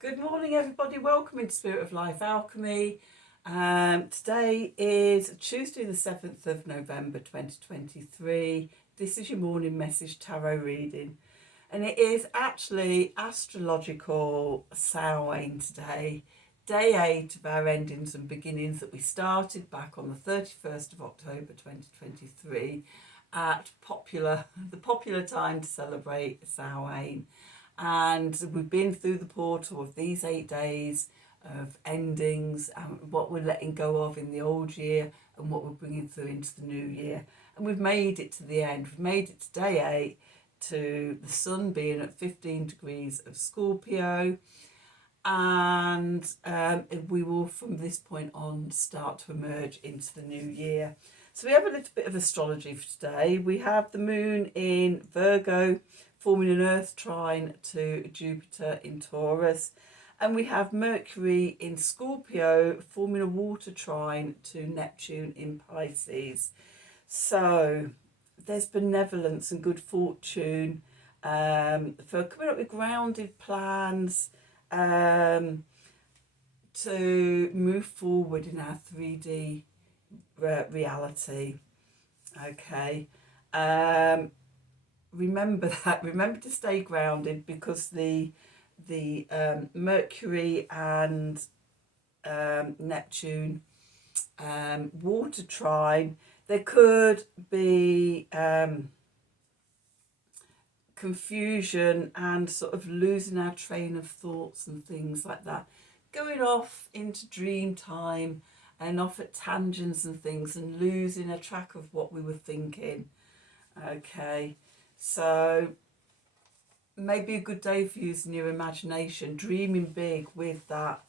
Good morning, everybody. Welcome into Spirit of Life Alchemy. Today is Tuesday, the 7th of November 2023. This is your morning message tarot reading, and it is actually astrological Samhain today, day 8 of our endings and beginnings that we started back on the 31st of October 2023 at the popular time to celebrate Samhain. And we've been through the portal of these 8 days of endings and what we're letting go of in the old year and what we're bringing through into the new year. And we've made it to the end. We've made it to day 8, to the sun being at 15 degrees of Scorpio. And we will, from this point on, start to emerge into the new year. So we have a little bit of astrology for today. We have the moon in Virgo, forming an earth trine to Jupiter in Taurus. And we have Mercury in Scorpio, forming a water trine to Neptune in Pisces. So there's benevolence and good fortune for coming up with grounded plans to move forward in our 3D reality. Okay. Remember to stay grounded, because the Mercury and Neptune water trine, there could be confusion and sort of losing our train of thoughts and things like that, going off into dream time and off at tangents and things and losing a track of what we were thinking. Okay, so maybe a good day for using your imagination, dreaming big with that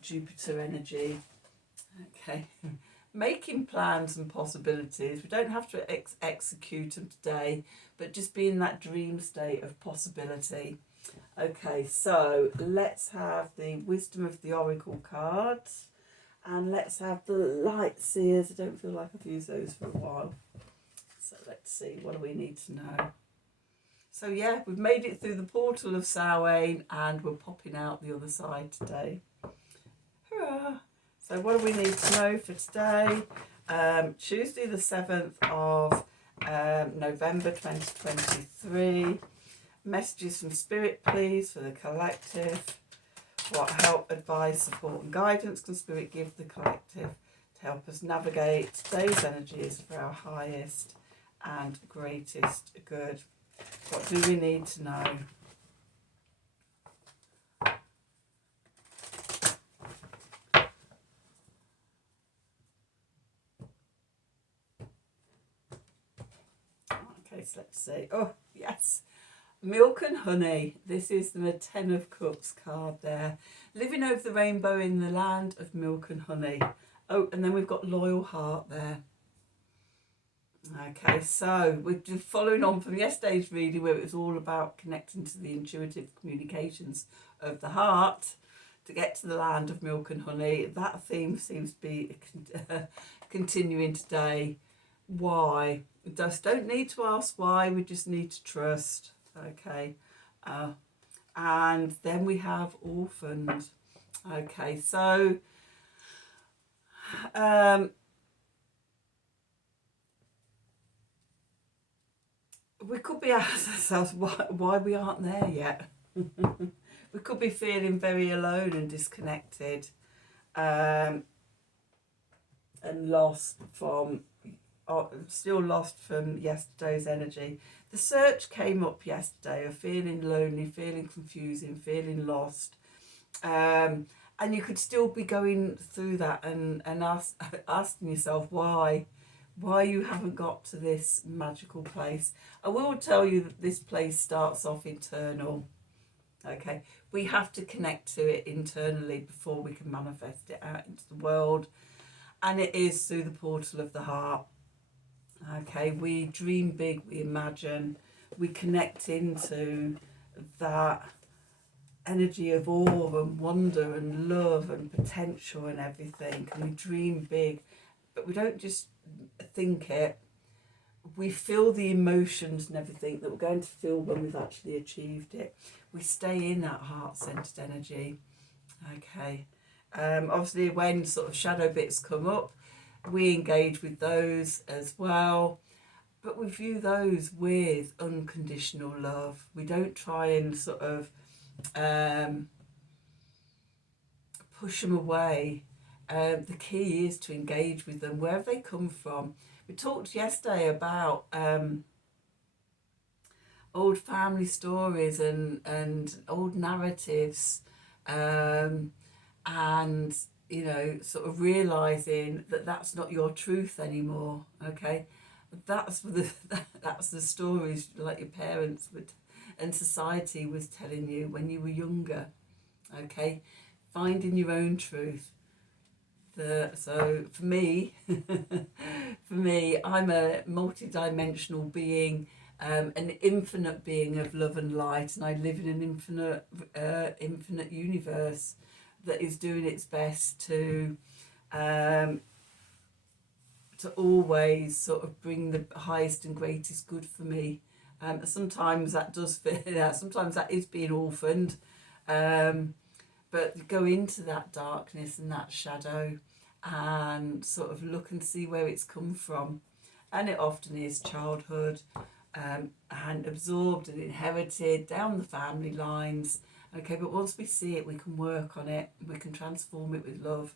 Jupiter energy. Okay, making plans and possibilities. We don't have to execute them today, but just be in that dream state of possibility. Okay, so let's have the Wisdom of the Oracle cards, and let's have the Light Seers. I don't feel like I've used those for a while. So let's see, what do we need to know? So yeah, we've made it through the portal of Samhain and we're popping out the other side today. Hurrah! So what do we need to know for today? Tuesday the 7th of November 2023. Messages from Spirit, please, for the collective. What help, advice, support and guidance can Spirit give the collective to help us navigate today's energies for our highest and greatest good? What do we need to know? Okay, so let's see. Oh, yes. Milk and honey. This is the 10 of Cups card there. Living over the rainbow in the land of milk and honey. Oh, and then we've got loyal heart there. Okay, so we're just following on from yesterday's reading, where it was all about connecting to the intuitive communications of the heart to get to the land of milk and honey. That theme seems to be continuing today. Why? We just don't need to ask why, we just need to trust. Okay, and then we have orphaned. Okay, so we could be asking ourselves why we aren't there yet. We could be feeling very alone and disconnected, and still lost from yesterday's energy. The search came up yesterday of feeling lonely, feeling confusing, feeling lost. And you could still be going through that and asking yourself why you haven't got to this magical place. I will tell you that this place starts off internal. Okay, we have to connect to it internally before we can manifest it out into the world, and it is through the portal of the heart. Okay, we dream big, we imagine, we connect into that energy of awe and wonder and love and potential and everything, and we dream big, but we don't just think it, we feel the emotions and everything that we're going to feel when we've actually achieved it. we stay in that heart-centered energy. Okay. Obviously, when sort of shadow bits come up, we engage with those as well. But we view those with unconditional love. We don't try and sort of push them away. The key is to engage with them wherever they come from. We talked yesterday about old family stories and old narratives, and you know, sort of realizing that that's not your truth anymore. Okay, that's the stories like your parents would and society was telling you when you were younger. Okay, finding your own truth. So for me, I'm a multi-dimensional being, an infinite being of love and light, and I live in an infinite universe that is doing its best to always sort of bring the highest and greatest good for me. Sometimes that does fit. Sometimes that is being orphaned. But go into that darkness and that shadow and sort of look and see where it's come from. And it often is childhood, and absorbed and inherited down the family lines. Okay, but once we see it, we can work on it. We can transform it with love.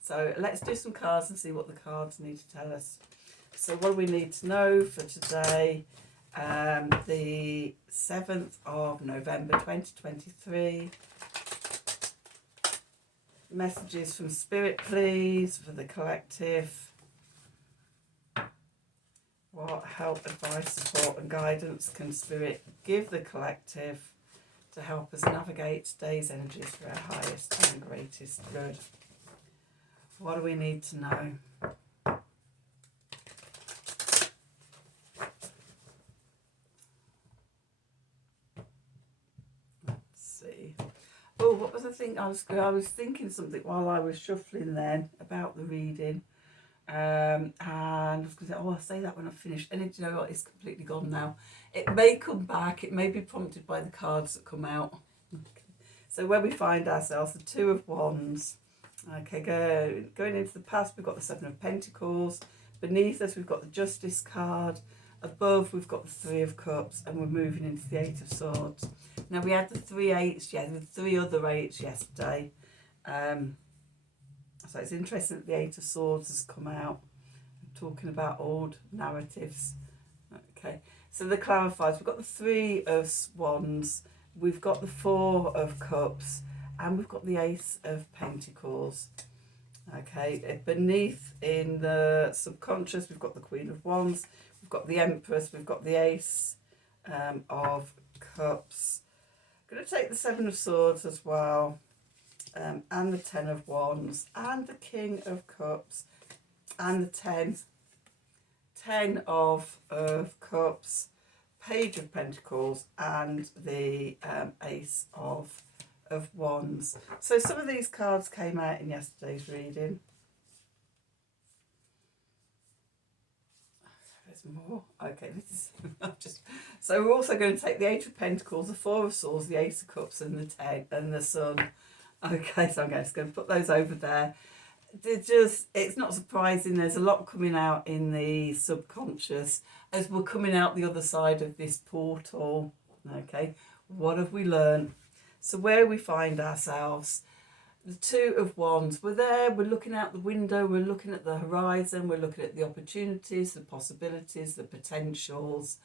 So let's do some cards and see what the cards need to tell us. So what do we need to know for today? The 7th of November 2023. Messages from Spirit, please, for the collective. What help, advice, support and guidance can Spirit give the collective to help us navigate today's energies for our highest and greatest good? What do we need to know? Let's see. Oh, what was the thing? I was thinking something while I was shuffling then about the reading. And I was going to say, I'll say that when I finish. And you know what? It's completely gone now. It may come back. It may be prompted by the cards that come out. So where we find ourselves, the Two of Wands. Okay, going into the past, we've got the Seven of Pentacles. Beneath us, we've got the Justice card. Above, we've got the Three of Cups, and we're moving into the Eight of Swords. Now, we had the 3 8s, the 3 other 8s yesterday. So it's interesting that the Eight of Swords has come out, talking about old narratives. Okay, so the clarifiers, we've got the 3 of Wands, we've got the 4 of Cups, and we've got the Ace of Pentacles. Okay, beneath in the subconscious, we've got the Queen of Wands, we've got the Empress, we've got the Ace of Cups. I'm going to take the 7 of Swords as well, and the 10 of Wands, and the King of Cups, and the 10 of Cups, Page of Pentacles, and the Ace of Wands. So some of these cards came out in yesterday's reading. There's more. Okay, this is so we're also going to take the Eight of Pentacles, the 4 of Swords, the Ace of Cups, and the 10 and the Sun. Okay, so I'm just going to put those over there. It's not surprising. There's a lot coming out in the subconscious as we're coming out the other side of this portal. Okay, what have we learned? So where we find ourselves, the Two of Wands, we're there, we're looking out the window, we're looking at the horizon, we're looking at the opportunities, the possibilities, the potentials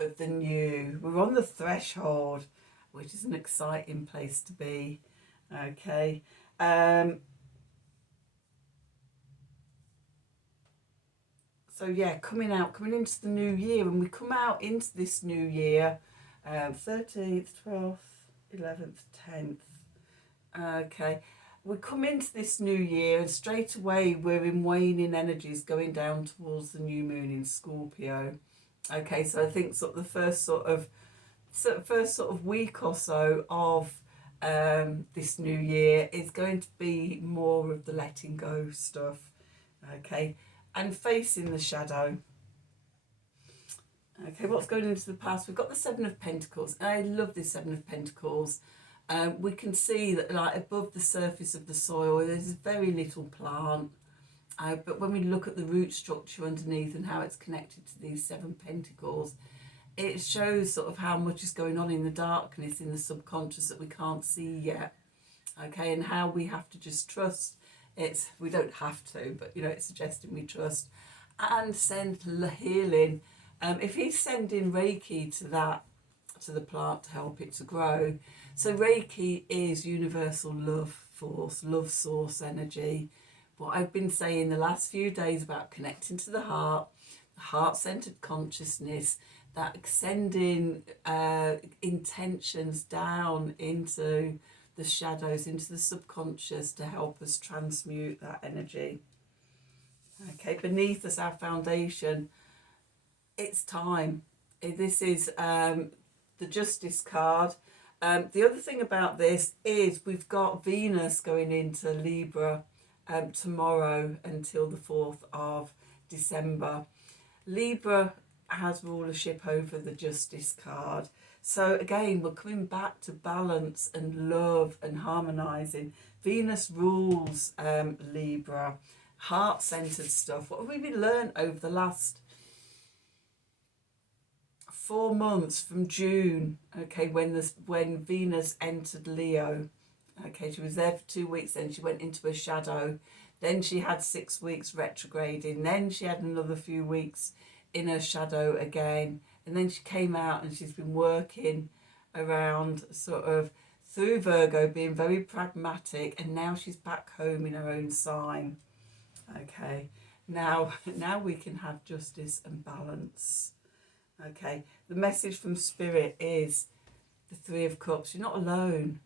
of the new. We're on the threshold, which is an exciting place to be. Okay. So yeah, coming into the new year, and we come out into this new year, 13th, 12th, 11th, 10th. Okay, we come into this new year, and straight away we're in waning energies, going down towards the new moon in Scorpio. Okay, so I think sort of the first sort of week or so of this new year is going to be more of the letting go stuff. Okay, and facing the shadow. Okay, what's going into the past? We've got the Seven of Pentacles. I love this Seven of Pentacles. We can see that, like, above the surface of the soil, there's very little plant. But when we look at the root structure underneath and how it's connected to these Seven Pentacles, it shows sort of how much is going on in the darkness, in the subconscious, that we can't see yet. Okay, and how we have to just trust. We don't have to, but, you know, it's suggesting we trust and send healing. If he's sending Reiki to the plant to help it to grow. So Reiki is universal love force, love source energy. What I've been saying the last few days about connecting to the heart-centered consciousness, that sending intentions down into the shadows, into the subconscious, to help us transmute that energy. Okay, beneath us, our foundation, it's time. This is the Justice card. The other thing about this is we've got Venus going into Libra tomorrow until the 4th of December. Libra has rulership over the Justice card. So again, we're coming back to balance and love and harmonizing. Venus rules Libra, heart-centered stuff. What have we been learned over the last 4 months from June? Okay, when Venus entered Leo. Okay, she was there for 2 weeks, then she went into a shadow. Then she had 6 weeks retrograding. Then she had another few weeks in her shadow again. And then she came out and she's been working around sort of through Virgo, being very pragmatic. And now she's back home in her own sign. Okay, now we can have justice and balance. Okay, the message from Spirit is the Three of Cups. You're not alone.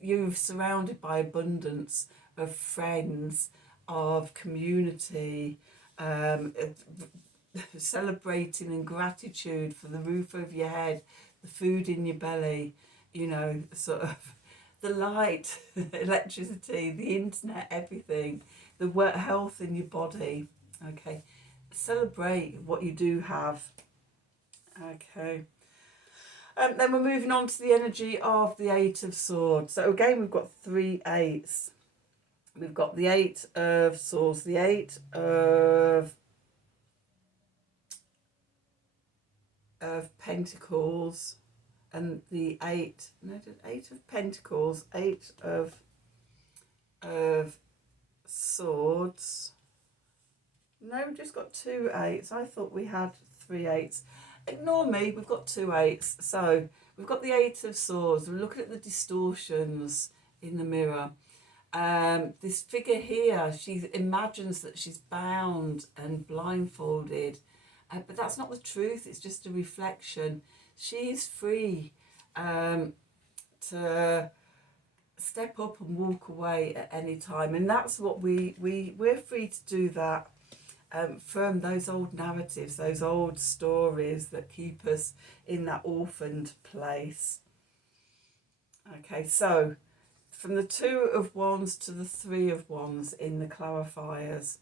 You're surrounded by abundance of friends, of community, celebrating and gratitude for the roof over your head, the food in your belly, you know, sort of the light, electricity, the internet, everything, the health in your body. Okay, celebrate what you do have. Okay. Then we're moving on to the energy of the Eight of Swords. So again, we've got 3 eights. We've got the Eight of Swords, the Eight of Pentacles, and the Eight of Pentacles, Eight of Swords. No, we've just got 2 eights. I thought we had 3 eights. Ignore me, we've got 2 eights. So we've got the Eight of Swords. We're looking at the distortions in the mirror. This figure here, she imagines that she's bound and blindfolded, but that's not the truth. It's just a reflection. She is free to step up and walk away at any time, and that's what we're free to do that. From those old narratives, those old stories that keep us in that orphaned place. Okay, so from the 2 of Wands to the 3 of Wands in the clarifiers.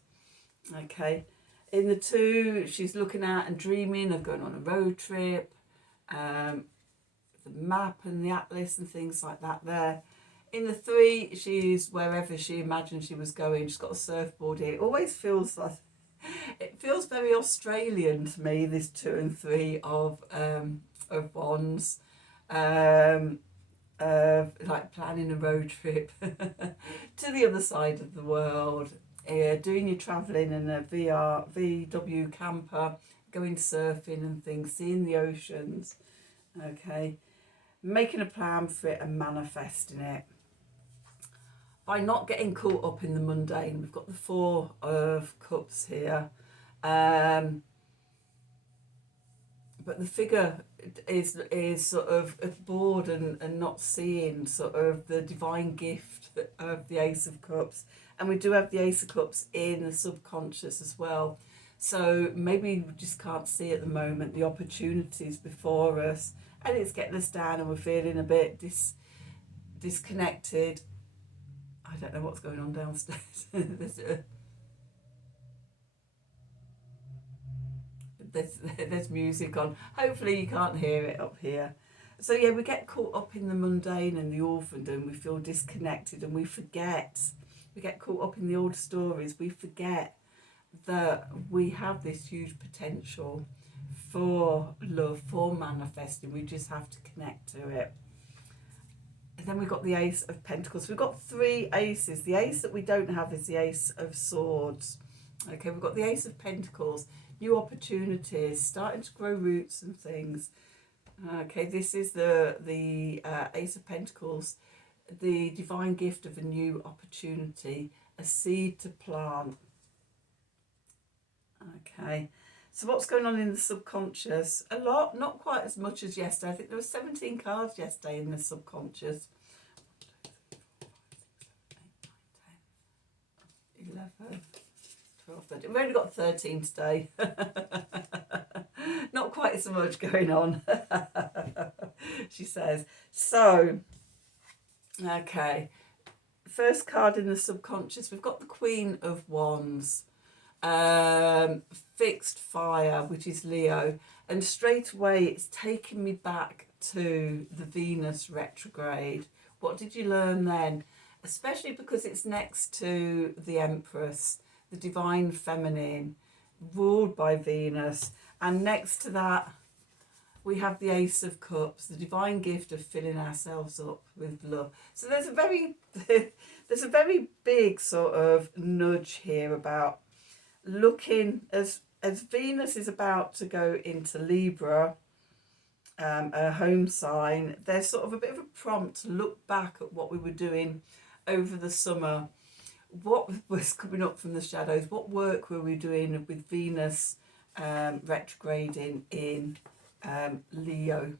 Okay, in the 2, she's looking at and dreaming of going on a road trip, the map and the atlas and things like that there. In the 3, she's wherever she imagined she was going. She's got a surfboard here. It always feels like, it feels very Australian to me, this 2 and 3 of Wands. Like planning a road trip to the other side of the world, doing your travelling in a VW camper, going surfing and things, seeing the oceans. Okay, making a plan for it and manifesting it. By not getting caught up in the mundane. We've got the 4 of Cups here. But the figure is sort of bored and not seeing sort of the divine gift of the Ace of Cups. And we do have the Ace of Cups in the subconscious as well. So maybe we just can't see at the moment the opportunities before us. And it's getting us down and we're feeling a bit disconnected. I don't know what's going on there's music on. Hopefully you can't hear it up here. So yeah, we get caught up in the mundane and the orphandom. We feel disconnected and we forget. We get caught up in the old stories. We forget that we have this huge potential for love, for manifesting. We just have to connect to it. And then we've got the Ace of Pentacles. We've got 3 aces. The ace that we don't have is the Ace of Swords. Okay, we've got the Ace of Pentacles, new opportunities, starting to grow roots and things. Okay, this is the Ace of Pentacles, the divine gift of a new opportunity, a seed to plant. Okay, so what's going on in the subconscious? A lot, not quite as much as yesterday. I think there were 17 cards yesterday in the subconscious. 11, 12, 13. We've only got 13 today. Not quite so much going on, she says. So, okay. First card in the subconscious, we've got the Queen of Wands. Fixed fire, which is Leo. And straight away, it's taking me back to the Venus retrograde. What did you learn then? Especially because it's next to the Empress, the divine feminine, ruled by Venus. And next to that, we have the Ace of Cups, the divine gift of filling ourselves up with love. So there's a very big sort of nudge here about looking, as Venus is about to go into Libra, a home sign. There's sort of a bit of a prompt to look back at what we were doing over the summer. What was coming up from the shadows? What work were we doing with Venus retrograding in Leo?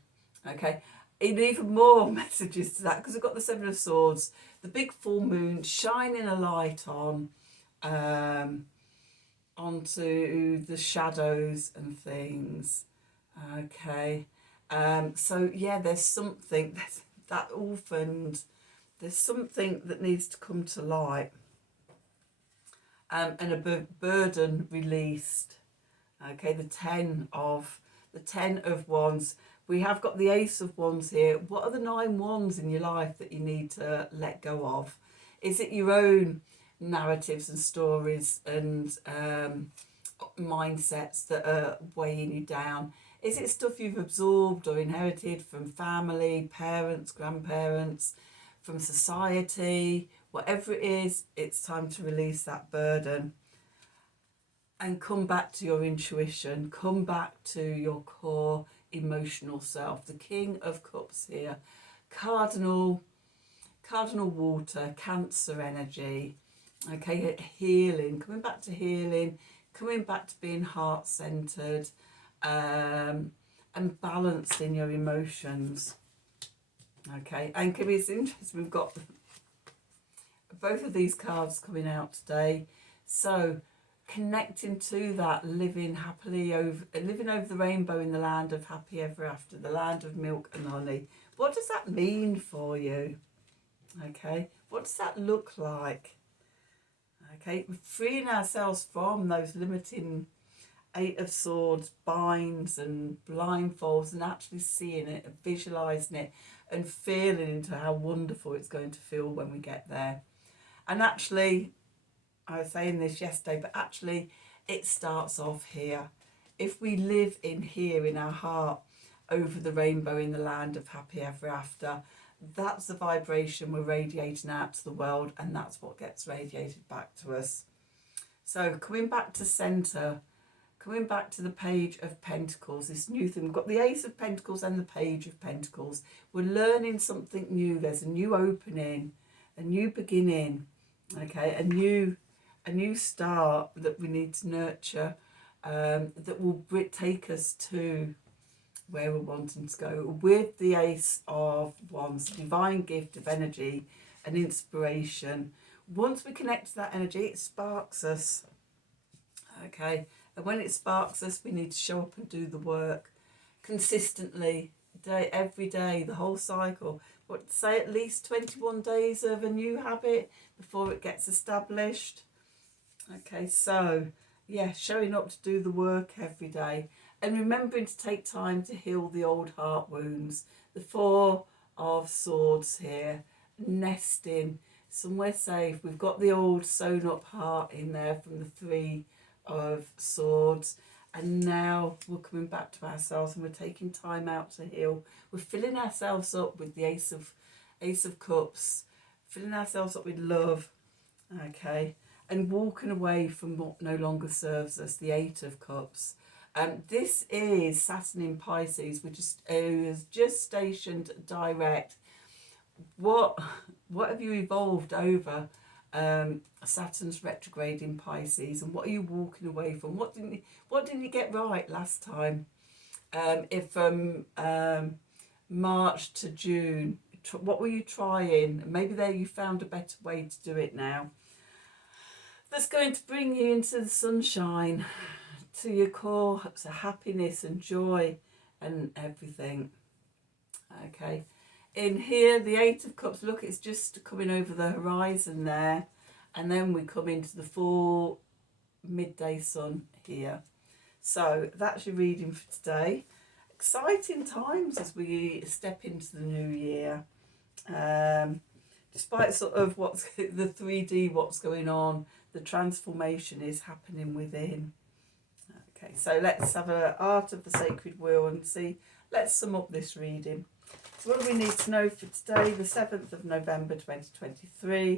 Okay, and even more messages to that, because we've got the Seven of Swords, the big full moon shining a light on onto the shadows and things. Okay, so yeah, there's something that orphaned. There's something that needs to come to light, and a burden released. Okay, the 10 of Wands. We have got the Ace of Wands here. What are the 9 wands in your life that you need to let go of? Is it your own narratives and stories and mindsets that are weighing you down? Is it stuff you've absorbed or inherited from family, parents, grandparents, from society? Whatever it is, it's time to release that burden and come back to your intuition, come back to your core emotional self. The King of Cups here, cardinal water, Cancer energy. Okay, healing, coming back to healing, coming back to being heart-centered, and balanced in your emotions. Okay, and it's interesting, we've got both of these cards coming out today. So connecting to that, living over the rainbow in the land of happy ever after, the land of milk and honey. What does that mean for you? Okay, what does that look like? Okay, freeing ourselves from those limiting 8 of Swords binds and blindfolds, and actually seeing it and visualising it and feeling into how wonderful it's going to feel when we get there. And actually, I was saying this yesterday, but actually it starts off here. If we live in here in our heart, over the rainbow in the land of happy ever after, that's the vibration we're radiating out to the world, and that's what gets radiated back to us. So coming back to centre, coming back to the Page of Pentacles, this new thing. We've got the Ace of Pentacles and the Page of Pentacles. We're learning something new. There's a new opening, a new beginning, okay, a new start that we need to nurture, that will take us to where we're wanting to go, with the Ace of Wands, divine gift of energy and inspiration. Once we connect to that energy, it sparks us. Okay, and when it sparks us, we need to show up and do the work consistently, every day, the whole cycle. What, say at least 21 days of a new habit before it gets established. Okay, so yeah, showing up to do the work every day. and remembering to take time to heal the old heart wounds. The Four of Swords here, nesting somewhere safe. We've got the old sewn up heart in there from the Three of Swords, and now we're coming back to ourselves and we're taking time out to heal. We're filling ourselves up with the Ace of Cups, filling ourselves up with love, okay, and walking away from what no longer serves us, the Eight of Cups. This is Saturn in Pisces, which is just stationed direct. What have you evolved over Saturn's retrograde in Pisces, and what are you walking away from? What didn't you get right last time? If from March to June, what were you trying? Maybe there you found a better way to do it now. That's going to bring you into the sunshine, to your core, to happiness and joy and everything. Okay. In here, the Eight of Cups, look, it's just coming over the horizon there. And then we come into the full midday sun here. So that's your reading for today. Exciting times as we step into the new year. Despite sort of what's the 3D, what's going on, the transformation is happening within. Okay, so let's have an Art of the Sacred Wheel and see. Let's sum up this reading. So what do we need to know for today, the 7th of November 2023?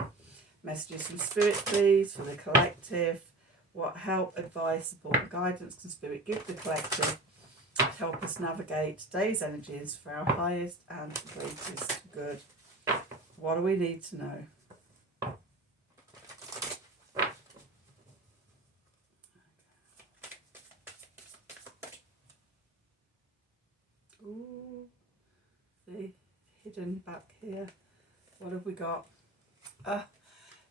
Messages from Spirit, please, for the collective. What help, advice, support and guidance can Spirit give the collective to help us navigate today's energies for our highest and greatest good? What do we need to know? Ooh, the hidden back here. What have we got?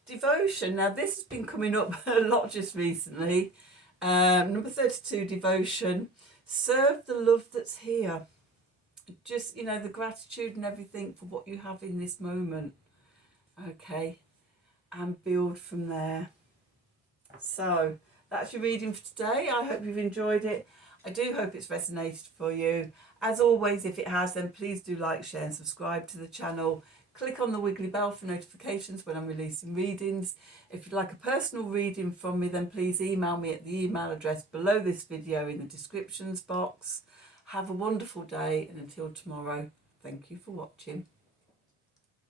Devotion. Now this has been coming up a lot just recently. Number 32, devotion. Serve the love that's here. Just, you know, the gratitude and everything for what you have in this moment. Okay. And build from there. So that's your reading for today. I hope you've enjoyed it. I do hope it's resonated for you. As always, if it has, then please do like, share and subscribe to the channel. Click on the wiggly bell for notifications when I'm releasing readings. If you'd like a personal reading from me, then please email me at the email address below this video in the descriptions box. Have a wonderful day, and until tomorrow, thank you for watching.